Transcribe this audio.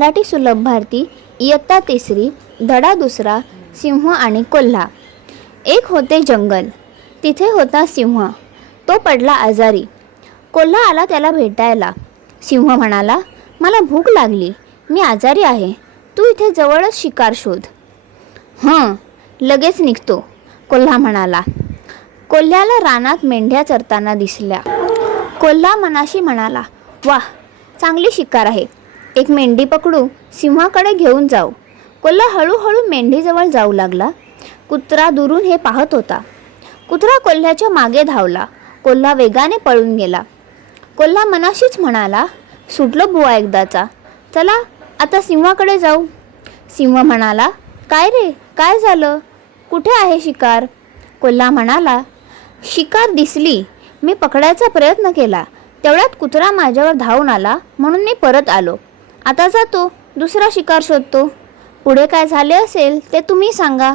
मराठी सुलभ भारती इयत्ता तिसरी धडा दुसरा सिंह आणि कोल्हा. एक होते जंगल तिथे होता सिंह. तो पडला आजारी. कोल्हा आला त्याला भेटायला. सिंह म्हणाला मला भूक लागली. मी आजारी आहे. तू इथे जवळच शिकार शोध. हं. लगेच निघतो. कोल्हा म्हणाला कोल्ह्याला रानात मेंढ्या चरताना दिसल्या. कोल्हा मनाशी म्हणाला वाह चांगली शिकार आहे. एक मेंढी पकडू सिंहाकडे घेऊन जाऊ. कोल्हा हळूहळू मेंढीजवळ जाऊ लागला. कुत्रा दुरून हे पाहत होता. कुत्रा कोल्ह्याच्या मागे धावला. कोल्हा वेगाने पळून गेला. कोल्हा मनाशीच म्हणाला सुटलो बुवा एकदाचा. चला आता सिंहाकडे जाऊ. सिंह म्हणाला काय रे काय झालं? कुठे आहे शिकार? कोल्हा म्हणाला शिकार दिसली. मी पकडायचा प्रयत्न केला. तेवढ्यात कुत्रा माझ्यावर धावून आला म्हणून मी परत आलो. आता जातो दुसरा शिकार शोधतो. पुढे काय झाले असेल ते तुम्ही सांगा.